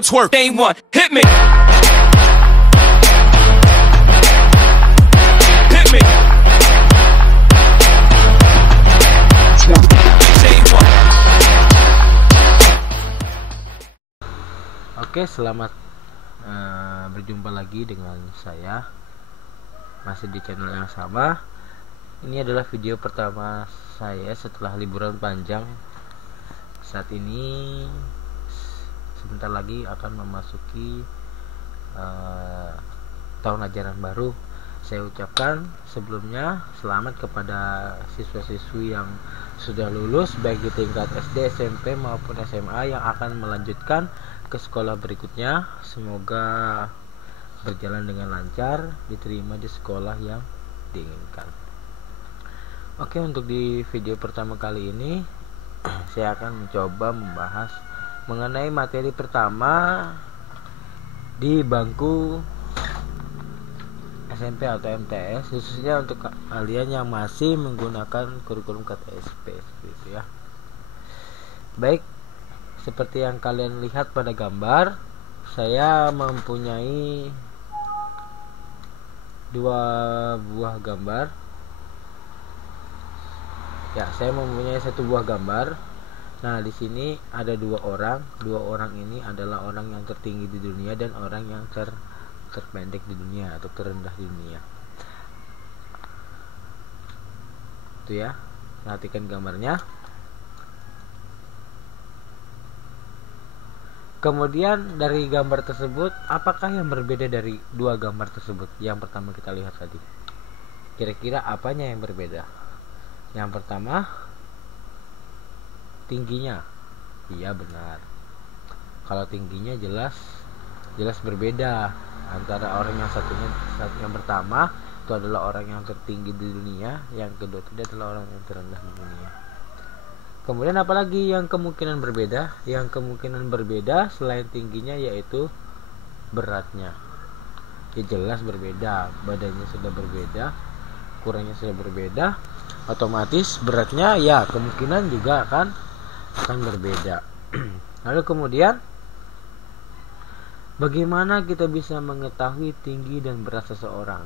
twerk. Day one, hit me. Hit me. Day one. Oke, selamat berjumpa lagi dengan saya, masih di channel yang sama. Ini adalah video pertama saya setelah liburan panjang. Saat ini sebentar lagi akan memasuki tahun ajaran baru. Saya ucapkan sebelumnya selamat kepada siswa-siswi yang sudah lulus baik di tingkat SD, SMP maupun SMA yang akan melanjutkan ke sekolah berikutnya. Semoga berjalan dengan lancar, diterima di sekolah yang diinginkan. Oke, untuk di video pertama kali ini saya akan mencoba membahas mengenai materi pertama di bangku SMP atau MTS, khususnya untuk kalian yang masih menggunakan kurikulum KTSP seperti itu ya. Baik, seperti yang kalian lihat pada gambar, saya mempunyai dua buah gambar. Ya, saya mempunyai satu buah gambar. Nah, di sini ada dua orang. Dua orang ini adalah orang yang tertinggi di dunia dan orang yang terpendek di dunia atau terendah di dunia. Itu ya. Perhatikan gambarnya. Kemudian dari gambar tersebut, apakah yang berbeda dari dua gambar tersebut? Yang pertama kita lihat tadi. Kira-kira apanya yang berbeda? Yang pertama, tingginya. Iya, benar. Kalau tingginya jelas berbeda antara orang yang satunya. Yang pertama itu adalah orang yang tertinggi di dunia, yang kedua itu adalah orang yang terendah di dunia. Kemudian apalagi yang kemungkinan berbeda? Yang kemungkinan berbeda selain tingginya yaitu beratnya. Ya, jelas berbeda. Badannya sudah berbeda, ukurannya sudah berbeda, otomatis beratnya ya kemungkinan juga akan berbeda. Lalu kemudian bagaimana kita bisa mengetahui tinggi dan berat seseorang?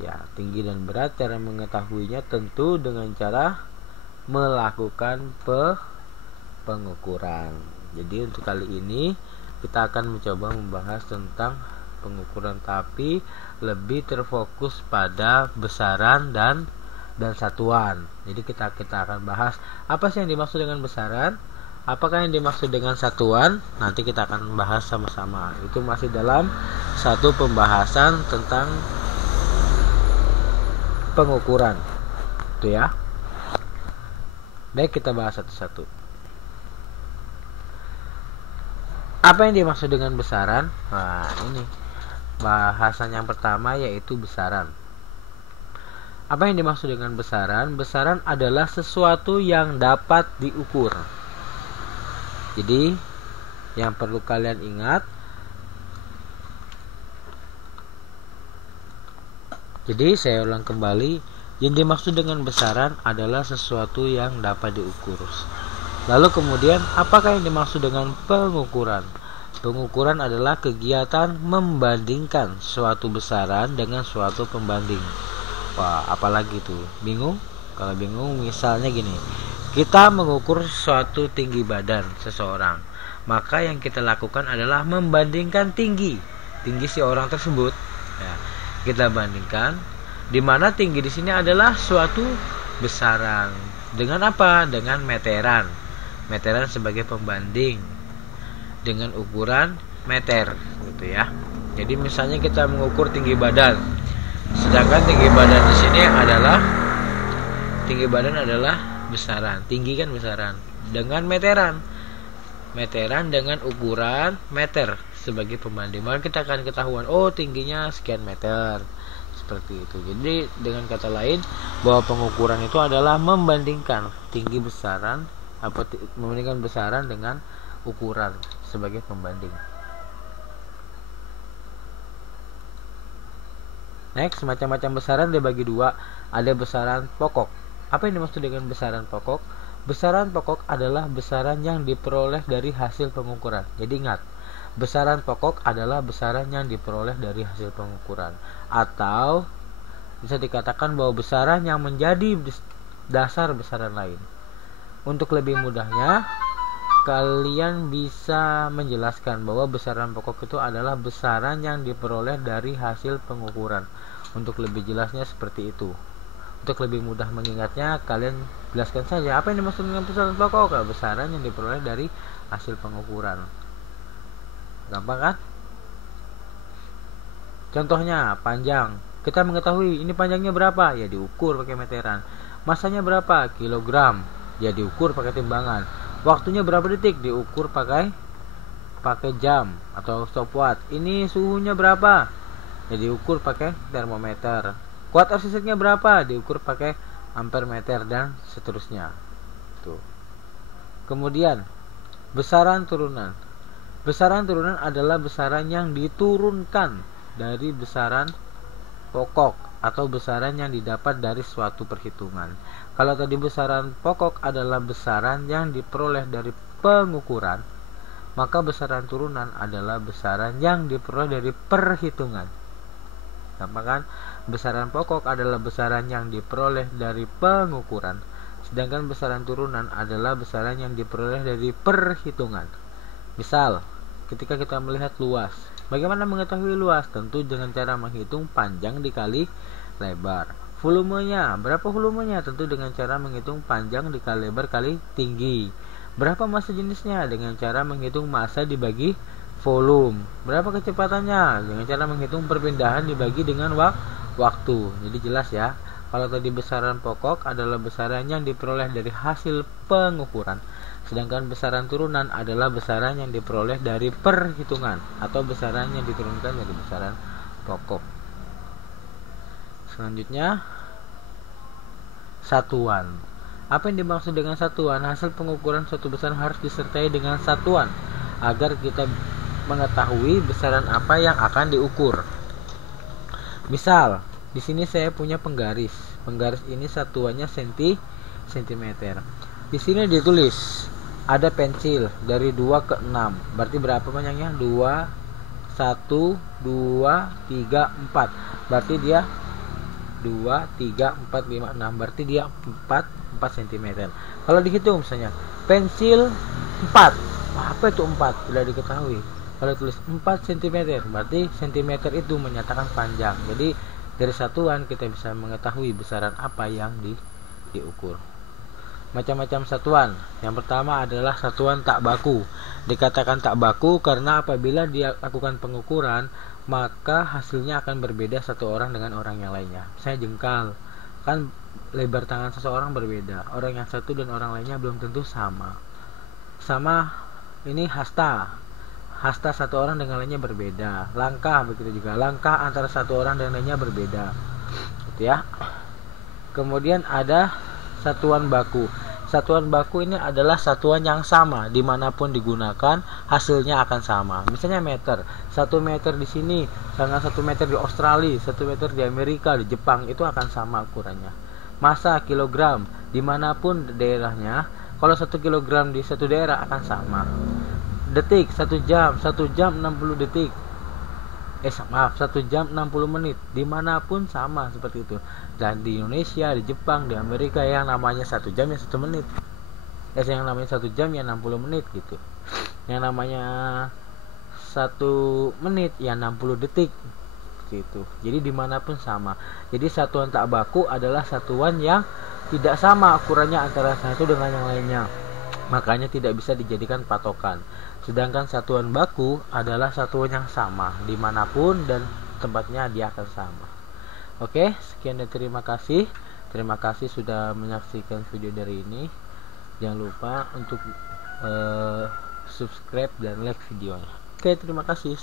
Ya, tinggi dan berat, cara mengetahuinya tentu dengan cara melakukan pengukuran. Jadi untuk kali ini kita akan mencoba membahas tentang pengukuran, tapi lebih terfokus pada besaran dan satuan. Jadi kita akan bahas apa sih yang dimaksud dengan besaran, apakah yang dimaksud dengan satuan. Nanti kita akan bahas sama-sama. Itu masih dalam satu pembahasan tentang pengukuran. Itu ya. Baik, kita bahas satu-satu. Apa yang dimaksud dengan besaran? Nah, ini bahasan yang pertama yaitu besaran. Apa yang dimaksud dengan besaran? Besaran adalah sesuatu yang dapat diukur. Jadi, yang perlu kalian ingat, jadi saya ulang kembali, yang dimaksud dengan besaran adalah sesuatu yang dapat diukur. Lalu kemudian, apakah yang dimaksud dengan pengukuran? Pengukuran adalah kegiatan membandingkan suatu besaran dengan suatu pembanding. Wah, apalagi tuh? Bingung? Kalau bingung, misalnya gini. Kita mengukur suatu tinggi badan seseorang. Maka yang kita lakukan adalah membandingkan tinggi si orang tersebut. Ya, kita bandingkan, di mana tinggi di sini adalah suatu besaran. Dengan apa? Dengan meteran. Meteran sebagai pembanding dengan ukuran meter, gitu ya. Jadi misalnya kita mengukur tinggi badan. Sedangkan tinggi badan di sini adalah besaran. Tinggi kan besaran dengan meteran. Meteran dengan ukuran meter sebagai pembanding. Maka kita akan ketahuan, oh tingginya sekian meter. Seperti itu. Jadi dengan kata lain, bahwa pengukuran itu adalah membandingkan tinggi besaran membandingkan besaran dengan ukuran sebagai pembanding. Next, macam-macam besaran dibagi dua. Ada besaran pokok. Apa yang dimaksud dengan besaran pokok? Besaran pokok adalah besaran yang diperoleh dari hasil pengukuran. Jadi ingat, Besaran pokok adalah besaran yang diperoleh dari hasil pengukuran, atau bisa dikatakan bahwa besaran yang menjadi dasar besaran lain. Untuk lebih mudahnya, kalian bisa menjelaskan bahwa besaran pokok itu adalah besaran yang diperoleh dari hasil pengukuran. Untuk lebih jelasnya seperti itu. Untuk lebih mudah mengingatnya, kalian jelaskan saja apa yang dimaksud dengan besaran pokok. Besaran yang diperoleh dari hasil pengukuran. Gampang kan? Contohnya panjang. Kita mengetahui ini panjangnya berapa, ya diukur pakai meteran. Masanya berapa, kilogram, ya diukur pakai timbangan. Waktunya berapa detik, diukur pakai jam atau stopwatch. Ini suhunya berapa, ya diukur pakai termometer. Kuat arus listriknya berapa, diukur pakai ampere meter, dan seterusnya. Tuh. Kemudian besaran turunan. Besaran turunan adalah besaran yang diturunkan dari besaran pokok atau besaran yang didapat dari suatu perhitungan. Kalau tadi besaran pokok adalah besaran yang diperoleh dari pengukuran, maka besaran turunan adalah besaran yang diperoleh dari perhitungan. Gampang kan? Besaran pokok adalah besaran yang diperoleh dari pengukuran, sedangkan besaran turunan adalah besaran yang diperoleh dari perhitungan. Misal, ketika kita melihat luas, bagaimana mengetahui luas? Tentu dengan cara menghitung panjang dikali lebar. Volumenya, berapa volumenya? Tentu dengan cara menghitung panjang dikali lebar kali tinggi. Berapa massa jenisnya? Dengan cara menghitung massa dibagi volume. Berapa kecepatannya? Dengan cara menghitung perpindahan dibagi dengan waktu. Jadi jelas ya. Kalau tadi besaran pokok adalah besaran yang diperoleh dari hasil pengukuran, sedangkan besaran turunan adalah besaran yang diperoleh dari perhitungan atau besaran yang diturunkan dari besaran pokok. Selanjutnya, satuan. Apa yang dimaksud dengan satuan? Hasil pengukuran suatu besaran harus disertai dengan satuan agar kita mengetahui besaran apa yang akan diukur. Misal, di sini saya punya penggaris. Penggaris ini satuannya sentimeter. Di sini ditulis ada pensil dari 2 ke 6. Berarti berapa panjangnya? 2 1 2 3 4. Berarti dia 2 3 4 5 6. Berarti dia 4 cm. Kalau dihitung misalnya pensil 4. Apa itu 4? Tidak diketahui. Kalau tulis 4 cm, berarti cm itu menyatakan panjang. Jadi dari satuan kita bisa mengetahui besaran apa yang diukur. Macam-macam satuan. Yang pertama adalah satuan tak baku. Dikatakan tak baku karena apabila dia lakukan pengukuran, maka hasilnya akan berbeda satu orang dengan orang yang lainnya. Saya jengkal, kan lebar tangan seseorang berbeda. Orang yang satu dan orang lainnya belum tentu sama. Sama ini hasta. Hasta satu orang dengan lainnya berbeda. Langkah begitu juga. Langkah antara satu orang dan lainnya berbeda. Gitu ya. Kemudian ada satuan baku. Satuan baku ini adalah satuan yang sama dimanapun digunakan, hasilnya akan sama. Misalnya meter. 1 meter di sini dengan 1 meter di Australia, 1 meter di Amerika, di Jepang, itu akan sama ukurannya. Massa, kilogram, dimanapun daerahnya, kalau 1 kilogram di satu daerah akan sama. Detik, 1 jam 60 detik. 1 jam 60 menit, dimanapun sama seperti itu. Dan di Indonesia, di Jepang, di Amerika yang namanya 1 jam ya 1 menit. Yang namanya 1 jam ya 60 menit gitu. Yang namanya 1 menit ya 60 detik gitu. Jadi dimanapun sama. Jadi satuan tak baku adalah satuan yang tidak sama ukurannya antara satu dengan yang lainnya. Makanya tidak bisa dijadikan patokan. Sedangkan satuan baku adalah satuan yang sama dimanapun dan tempatnya dia akan sama. Oke, sekian dan terima kasih. Terima kasih sudah menyaksikan video dari ini. Jangan lupa untuk subscribe dan like videonya. Oke, terima kasih.